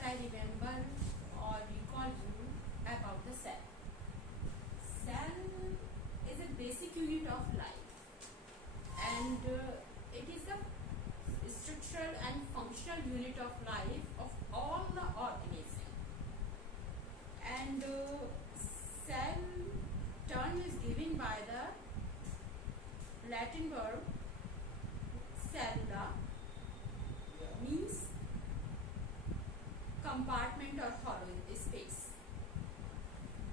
that I remember or recall you about the cell. Cell is a basic unit of life, and it is the structural and functional unit of life of all the organisms. And cell term is given by the Latin verb cellula, means compartment or hollow space.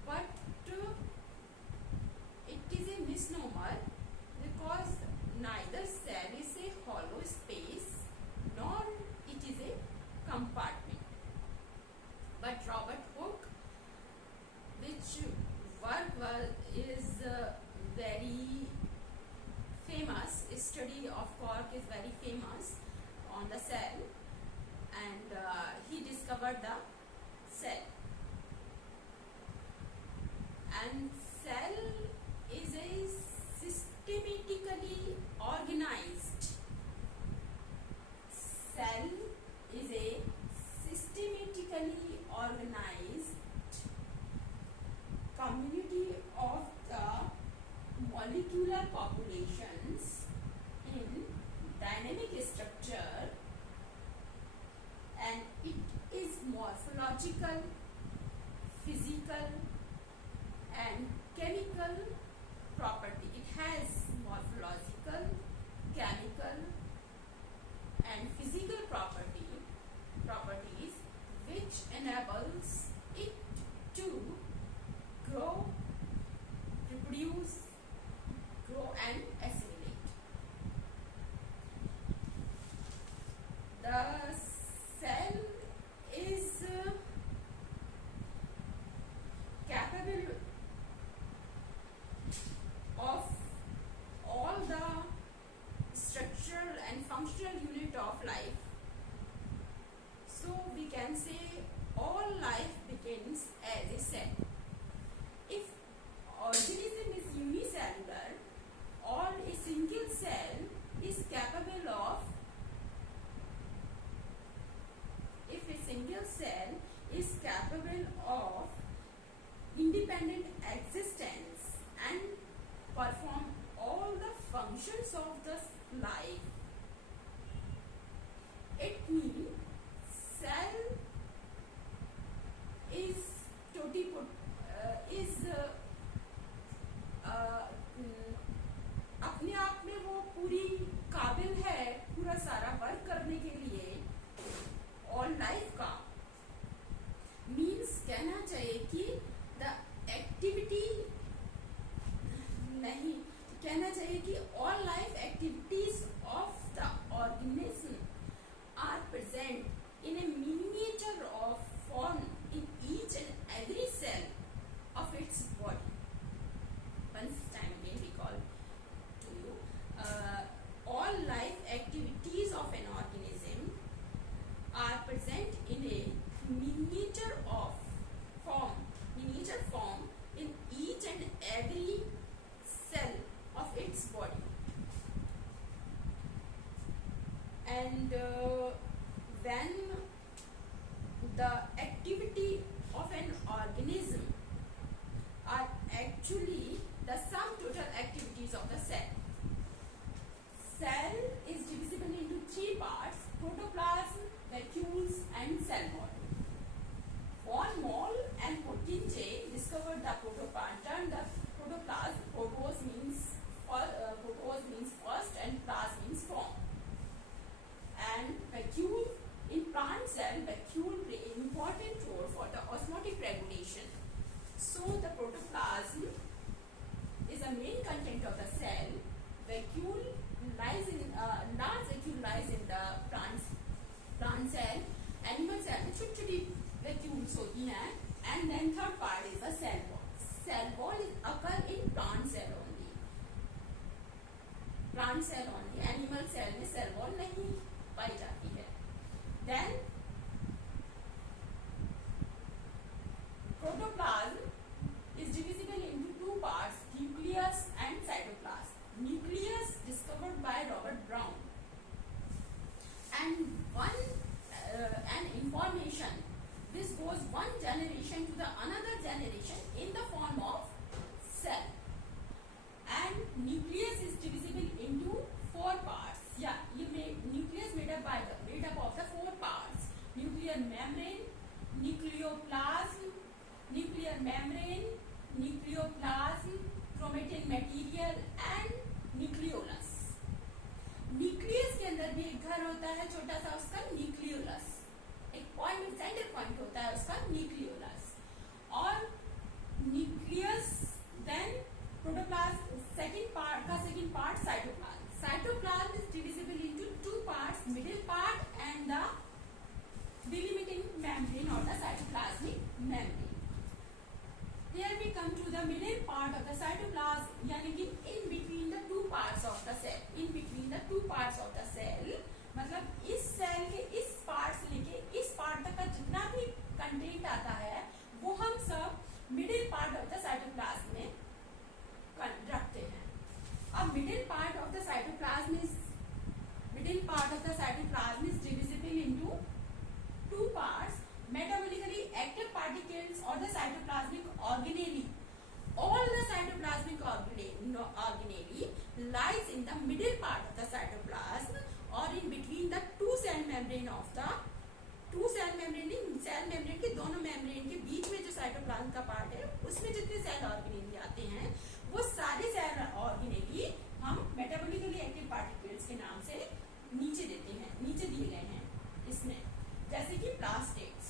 But it is a misnomer because neither cell is a hollow space nor it is a compartment. But Robert Hooke, which work is very famous, study of Cork is very famous on the cell, and he discovered the cell. And cell is a systematically organized. Cell is a systematically organized community of the molecular populations in dynamic structure, and it is morphological, physical and chemical property. It has morphological, chemical and physical properties which enables it to grow, reproduce, grow and assimilate. The cell is capable of all the structural and functional unit of life. So we can say all life begins as a cell. If organism is unicellular, or a single cell is capable of, if a single cell is capable of independent existence and perform all the functions of the life, it means cell is अपने आप में वो पूरी काबिल है पूरा सारा work करने के लिए ऑल लाइफ का. मीन्स कहना चाहिए कि द एक्टिविटी नहीं, कहना चाहिए कि all life activities of the organism are present in a miniature of form in each and every cell of its body. Once time again recall to you, all life activities of an organism are present in a miniature form in each and every cell of its body. And when the activity of an organism are actually the sum total activities of the cell. Cell is divisible into three parts: protoplasm, vacuoles and cell wall. Von Moll and Purkinje discovered the protoplasm. The protoplasm, protos means first and plas means form. And vacuole, in plant cell, vacuole play an important role for the osmotic regulation. So the protoplasm is the main content of the cell. Vacuole lies in large vacuole lies in the plant cell. Animal cell में छोटी छोटी vacuoles होती हैं. And then third part is the cell wall. Cell wall is occur in plant cell only. Plant cell only. Animal cell में cell wall नहीं पाई जाती है. Then protoplasm is divisible into two parts: nucleus and cytoplasm. Nucleus discovered by Robert Brown, and information goes one generation to the another generation in the form of cell. And nucleus is divisible into 4 parts. Yeah, nucleus made up of the 4 parts: nuclear membrane, nucleoplasm, nuclear membrane, nucleoplasm, chromatin material and nucleolus. Nucleus के अंदर भी एक घर होता है छोटा सा, उसका न्यूक्लियोलस, एक पॉइंट सेंटर पॉइंट होता है उसका न्यूक्लियोलस. और nucleus then protoplasm, second part cytoplasm. Cytoplasm is divisible into 2 parts, middle part and the delimiting membrane or the cytoplasmic membrane. Here we come to the middle part of the cytoplasm, यानी कि in between the 2 parts of the cell. In between the 2 parts of the cell, मतलब इस cell के इस part से लेके इस part तक का जितना भी कंटेंट आता है वो हम सब middle part of the cytoplasm में रखते हैं. अब middle part of the cytoplasm is divisible into 2 parts: metabolically active particles or the cytoplasmic organelle. All the cytoplasmic organelle lies in the middle part of the cytoplasm or in between the 2 cell membrane of the cell membrane के दोनों membrane के बीच में जो cytoplasm का part है उसमें जितने cell organelle आते हैं वो सारे cell organelle हम metabolically active particles के नाम से नीचे दिए गए हैं इसमें. जैसे कि प्लास्टिड्स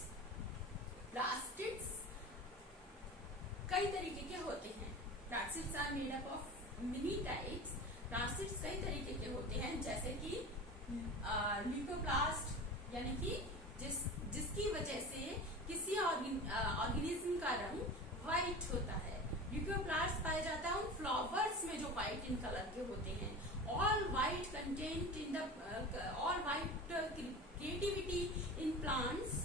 कई तरीके के होते हैं. Plastids are made up of many types. Plastids कई तरीके के होते हैं, जैसे कि ल्यूकोप्लास्ट, यानी कि जिसकी वजह से किसी ऑर्गेनिज्म का रंग व्हाइट होता है. ल्यूकोप्लास्ट पाया जाता है उन फ्लावर्स में जो व्हाइट इन कलर के होते हैं. All white content in the all white creativity in plants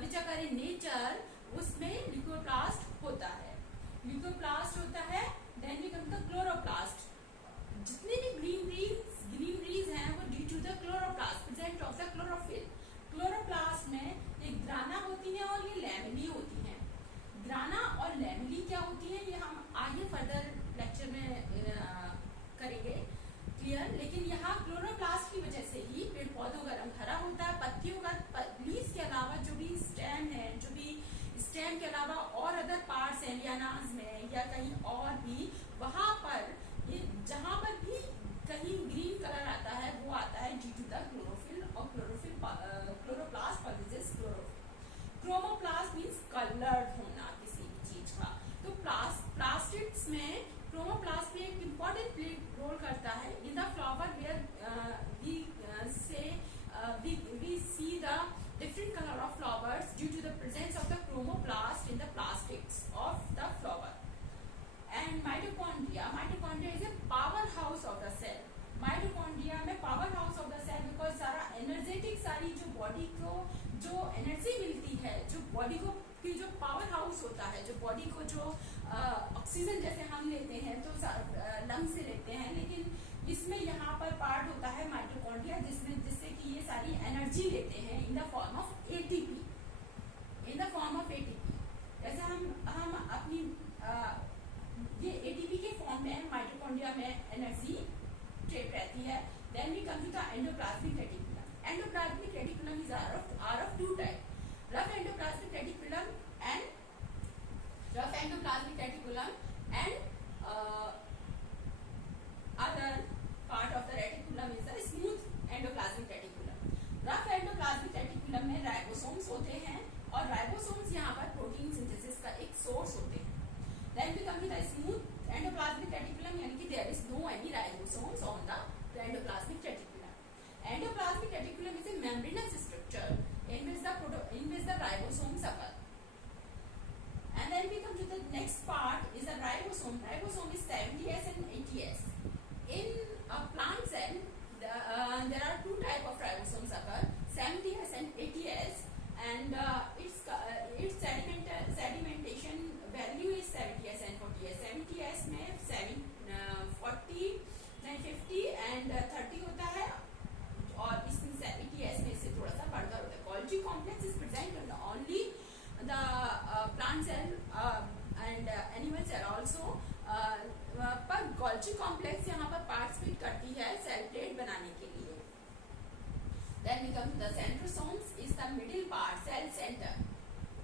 which occur in nature, उसमें ल्यूकोप्लास्ट होता है. Then we come to chloroplast. जितने भी green trees हैं वो due to the chloroplast present of the chlorophyll. Chloroplast में एक ग्राना होती है और ये लैमेली होती हैं. ग्राना और लैमेली क्या होती है ये हम आगे फर्दर लेक्चर में करेंगे क्लियर. लेकिन यहाँ क्लोरोप्लास्ट की वजह से ही पेड़ पौधों का रंग हरा होता है. पत्तियों का लीव्स के अलावा जो भी स्टेम के अलावा और अदर पार्ट्स हैं लियानाज में या कहीं और भी, वहां पर जहां पर भी कहीं ग्रीन कलर आता है वो आता है ड्यू टू द क्लोरोफिल. और chloroplast produces chlorophyll. Chromoplast means coloured होना किसी भी चीज का. तो प्लास्टिड्स में क्रोमोप्लास्ट में एक इम्पॉर्टेंट रोल करता है in the flower where we see the different color of flowers due to the presence of the chromoplast in the plastics of the flower. And mitochondria is a powerhouse of the cell. Mitochondria में powerhouse of the cell because सारा energetic सारी जो body को जो energy मिलती है, जो body को की जो पावर हाउस होता है, जो बॉडी को जो ऑक्सीजन जैसे हम लेते हैं तो लंग से लेते हैं, लेकिन इसमें यहाँ पर पार्ट होता है माइटोकॉन्ड्रिया जिससे कि ये सारी एनर्जी लेते हैं in the form of ATP. जैसे हम अपनी ये एटीपी के फॉर्म में माइटोकॉन्ड्रिया में एनर्जी ट्रैप रहती है. Then we come to the endoplasmic reticulum. Endoplasmic reticulum is are of 2 type: rough endoplasmic reticulum and other part of the reticulum is the smooth endoplasmic reticulum. rough endoplasmic reticulum में ribosomes होते हैं और ribosomes यहाँ पर protein synthesis का एक source होते हैं. Then we come to the smooth endoplasmic reticulum, यानी कि there is no any ribosomes on the endoplasmic reticulum. Endoplasmic reticulum is a membranous structure in which the ribosomes occur. And then we come to the next part is the ribosome. Ribosome is 70S and 80S. In a plant cell, there are 2 type of ribosomes occur: 70S and 80S, and its sedimentation value is 70S and 40S. 70S में 40, 50 and 30 होता है और इसमें 80S में से थोड़ा सा बढ़कर होता है. Golgi complex is present on only the Golgi complex यहाँ पर पार्टिसिपेट करती है सेल प्लेट बनाने के लिए। Then we come to the centrosomes is the middle part, cell center,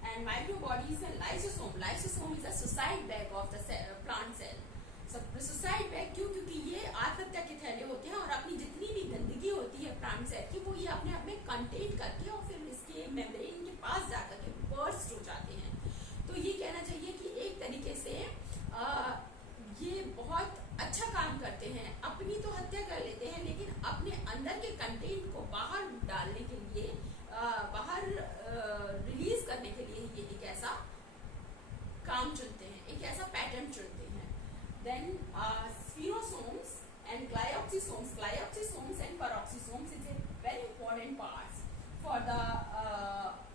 and microbodies and lysosome. Lysosome is the suicide bag of the plant cell. Suicide bag क्यों? क्योंकि ये आत्महत्या के थैले होते हैं और अपनी जितनी भी गंदगी होती है प्लांट सेल की वो ये अपने आप में कंटेन करके और फिर इसके मेम्ब्रेन के पास जाकर के बर्स्ट हो जाते हैं। तो ये कहना चाहिए कि एक तरीके से ये बहुत अच्छा काम करते हैं। अपनी तो हत्या कर लेते हैं लेकिन अपने अंदर के कंटेंट को बाहर डालने के लिए, बाहर रिलीज करने के लिए ये एक ऐसा काम चुनते हैं, एक ऐसा पैटर्न चुनते हैं। Then spherosomes and glyoxysomes. Glyoxysomes and peroxisomes is a very important part for the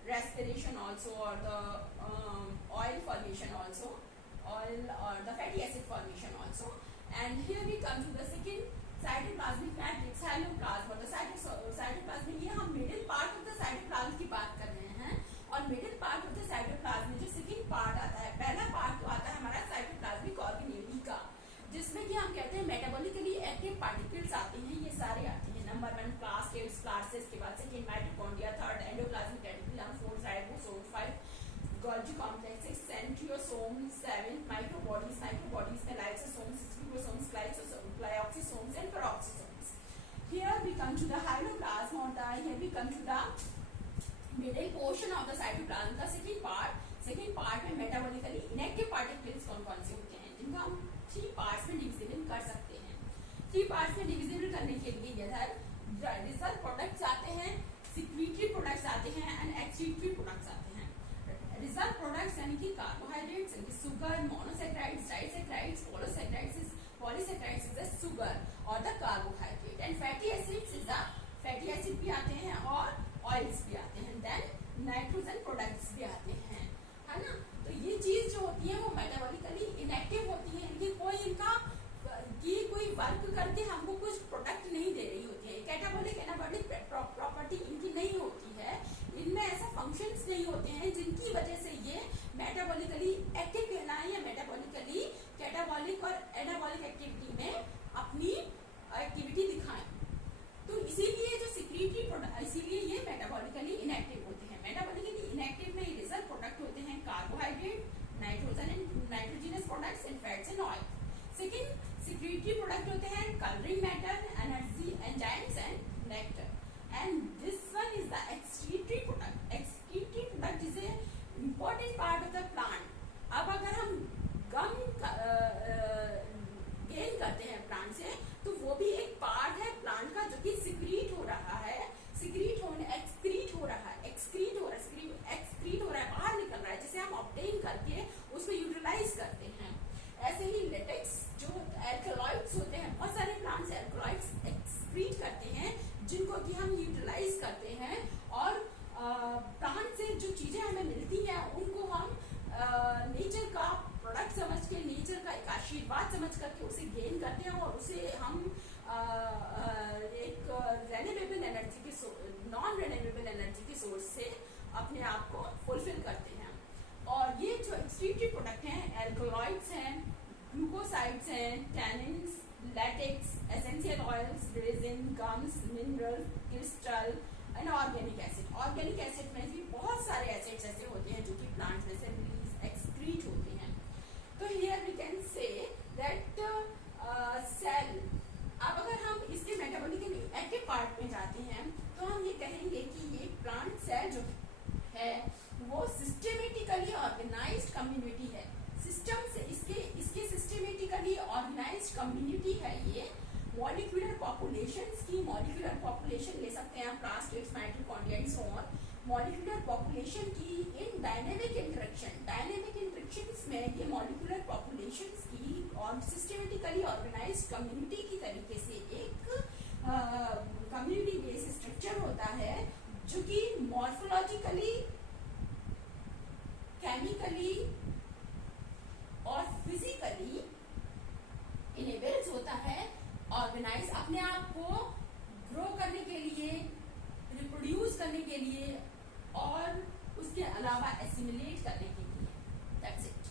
respiration also, or the oil formation also, oil or the fatty acid formation also. And here we come to the second cytoplasmic matrix, cytoplasm or the cytoplasm। ये हम middle part of the cytoplasm की बात कर रहे हैं और middle part of the cytoplasm में जो second part आता है, पहला part तो आता है हमारा cytoplasmic organelle का, जिसमें कि हम कहते हैं मेटाबॉलिकली एक्टिव पार्टिकल्स आते हैं। ये सारे आते हैं नंबर 1 प्लास्टिड्स, प्लास्टिड्स के बाद second mitochondria, third endoplasmic reticulum, fourth ribosome, 5 Golgi complex, 6 centrosome, 7 microbodies, microbodies में lysosomes, spherosomes, glyoxysomes and peroxisomes. Here we come to the hyloplasm, or here we come to the middle portion of the cytoplasm, the second part। Second part में metabolically inactive particles कौन कौन से होते हैं जिनको हम 3 parts में divisible कर सकते हैं। 3 पार्ट्स में डिविजिबल करने के लिए इधर रिजल्ट प्रोडक्ट्स आते हैं, सिक्रीटरी प्रोडक्ट्स आते हैं एंड एक्सक्रीटरी प्रोडक्ट्स आते हैं। रिजल्ट प्रोडक्ट्स यानी कि कार्बोहाइड्रेट्स यानी कि sugar, monosaccharides, disaccharides, polysaccharides is the sugar और the carbohydrate, and fatty acids is the fatty acid भी आते हैं और ऑयल्स भी आते हैं, देन नाइट्रोजन प्रोडक्ट्स भी आते हैं, है ना। तो ये चीज जो होती है वो मेटाबॉलिकली इनएक्टिव होती है, इनकी कोई इनका की कोई वर्क करके हमको कुछ प्रोडक्ट नहीं दे रही होती है। कैटाबॉलिक एनाबॉलिक प्रॉपर्टी इनकी नहीं होती है, इनमें ऐसा फंक्शंस नहीं होते हैं जिनकी वजह से ये मेटाबॉलिकली एक्टिव कहलाएं या मेटाबॉलिकली कैटाबॉलिक और एनाबॉलिक एक्टिविटी में अपनी एक्टिविटी दिखाएं। तो इसीलिए जो सिक्रीटरी प्रोडक्ट, इसीलिए ये मेटाबॉलिकली इनएक्टिव होते हैं। मेटाबॉलिकली इनएक्टिव में रिजल्ट प्रोडक्ट होते हैं carbohydrate, nitrogen and nitrogenous products and fats and oil. Second secretory product होते हैं colouring matter, energy, enzymes and nectar, and this one is the excretory product. Excretory product is a important part of the plant. अब अगर हम गम gain करते हैं plant से तो वो भी एक पार्ट है प्लांट का जो कि सिक्रीट हो रहा है, एक्सक्रीट हो रहा है, बाहर निकल रहा है, जिसे हम ऑब्टेन करके उसको यूटिलाइज करते हैं। ऐसे ही लेटेक्स जो एल्कलॉइड्स होते हैं, बहुत सारे प्लांट्स एल्कलॉइड्स एक्सक्रीट करते हैं जिनको कि हम यूटिलाइज करते हैं, और प्लांट से जो चीजें हमें मिलती हैं उनको हम नेचर का प्रोडक्ट समझ के, नेचर का एक आशीर्वाद समझ करके उसे गेन करते हैं और उसे हम एक रेन्यूएबल एनर्जी के नॉन रेन्यूएबल एनर्जी के सोर्स से अपने आप को फुलफिल करते हैं। और ये जो एक्सक्रीटरी प्रोडक्ट हैं एल्कलॉइड्स हैं, ग्लूकोसाइड्स हैं, tannins, latex, essential oils, resin, gums, mineral, crystal and organic acid. Organic acid में भी बहुत सारे एसिड्स ऐसे होते हैं जो कि प्लांट में से रिलीज एक्सक्रीट होते हैं। तो here we can say that cell, अब अगर हम इसके मेटाबॉलिकली एक्टिव पार्ट में जाते हैं तो हम ये कहेंगे कि ये प्लांट सेल जो है वो सिस्टेमेटिकली ऑर्गेनाइज्ड कम्युनिटी है। सिस्टम से इसके सिस्टेमेटिकली ऑर्गेनाइज्ड कम्युनिटी है। ये मॉलिक्यूलर पॉपुलेशंस की, मॉलिक्यूलर पॉपुलेशन ले सकते हैं plastids, mitochondria and so on, molecular population की इन डायनेमिक इंटरेक्शंस में ये मॉलिक्यूलर पॉपुलेशंस की और सिस्टेमेटिकली ऑर्गेनाइज्ड कम्युनिटी की तरीके से एक कम्युनिटी बेस्ड स्ट्रक्चर होता है जो कि मॉर्फोलॉजिकली, केमिकली और फिजिकली इनेबल्स होता है ऑर्गेनाइज, अपने आप को ग्रो करने के लिए, रिप्रोड्यूस करने के लिए और उसके अलावा एसिमिलेट करने के लिए। That's it.